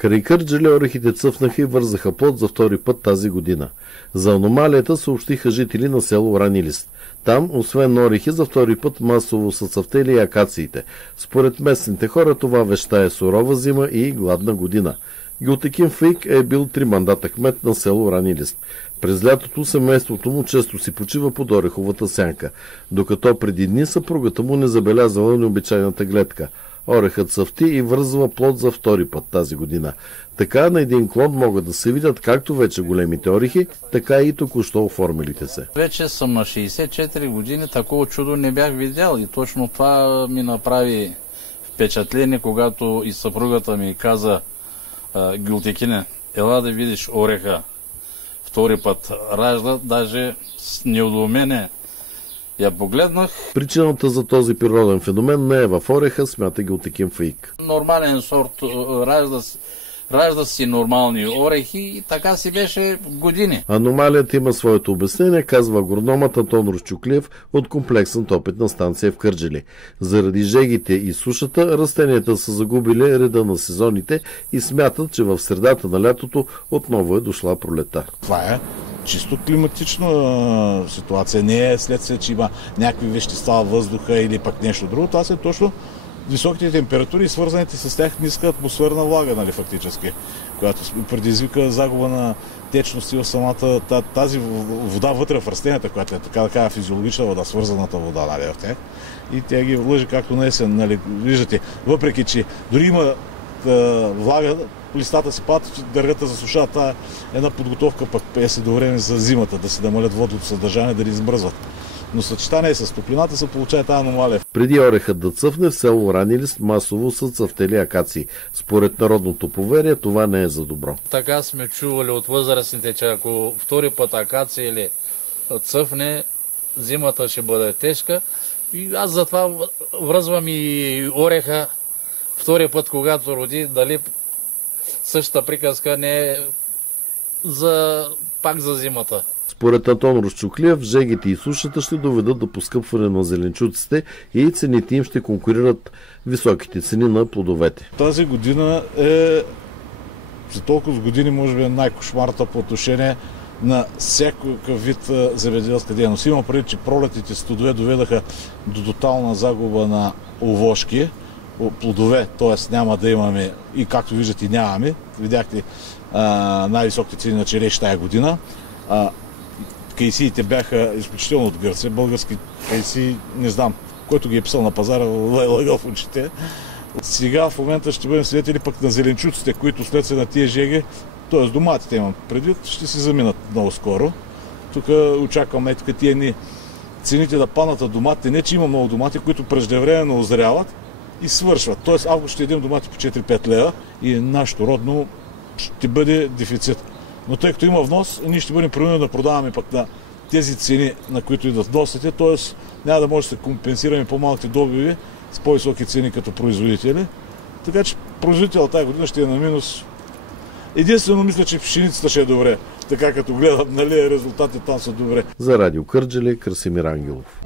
Край Кърджали орехите цъфнаха и вързаха плод за втори път тази година. За аномалията съобщиха жители на село Ранни лист. Там, освен орехи, за втори път масово са цъфтели и акациите. Според местните хора това вещае сурова зима и гладна година. Гюлтекин Фейк е бил 3 мандата кмет на село Ранни лист. През лятото семейството му често си почива под ореховата сянка, докато преди дни съпругата му не забелязала необичайната гледка. Орехът цъфти и вързва плод за втори път тази година. Така на един клон могат да се видят както вече големите орехи, така и току-що оформилите се. Вече съм на 64 години, такова чудо не бях видял и точно това ми направи впечатление, когато и съпругата ми каза: Гюлтекине, ела да видиш ореха, втори път ражда, даже с неудоумение я погледнах. Причината за този природен феномен не е в ореха, смята Гюлтекин Фейк. Нормален сорт ражда си нормални орехи и така си беше години. Аномалията има своето обяснение, казва агрономът Антон Русчуклиев от комплексната опитна станция в Кърджали. Заради жегите и сушата растенията са загубили реда на сезоните и смятат, че в средата на лятото отново е дошла пролета. Това е чисто климатична ситуация. Не е следствие, че има някакви вещества в въздуха или пък нещо друго. Това са точно високите температури и свързаните с тях ниска атмосферна влага, нали, фактически, която предизвика загуба на течности в самата тази вода вътре в растенията, която е така да кажа физиологична вода, свързаната вода, нали, в тях. И тя ги лъжи както на есен, нали, виждате. Въпреки че дори има влага, листата си падат, дървета засушават. Това е една подготовка пък е до време за зимата, да се намалят водното съдържание, да не измръзват. Но съчетание с топлината се получава тази аномалия. Преди орехът да цъфне, в село Ранни лист масово са цъфтели акации. Според народното поверие това не е за добро. Така сме чували от възрастните, че ако втори път акация или цъфне, зимата ще бъде тежка. И аз затова връзвам и ореха втори път, когато роди, дали същата приказка не е пак за зимата. Според Антон Русчуклиев, жегите и сушата ще доведат до поскъпване на зеленчуците и цените им ще конкурират високите цени на плодовете. Тази година е за толкова години може би най-кошмарната по отношение на всякакъв вид земеделска дейност. Има преди, че пролетните студове доведаха до тотална загуба на овошки, плодове, т.е. няма да имаме и както виждате нямаме. Видяхте най-високите цени на череши тая година. Кайсиите бяха изключително от Гърция. Български кайсии, не знам, който ги е писал на пазара, лъгал в очите. Сега в момента ще бъдем свидетели пък на зеленчуците, които следствие на тия жеги, т.е. доматите имам предвид, ще се заминат много скоро. Тук очакваме тук тия ни цените да паднат на доматите. Не, че има много домати, които преждевременно озряват и свършват. Т.е. август ще едем домати по 4-5 лева и нашето родно ще бъде дефицит. Но тъй като има внос, ние ще бъдем принудени да продаваме пък на тези цени, на които идват вносите, т.е. няма да може да се компенсираме по-малките добиви с по-високи цени като производители. Така че производител тази година ще е на минус. Единствено мисля, че пшеницата ще е добре. Така като гледам, нали, резултатите там са добре. За Радио Кърджали, Красимир Ангелов.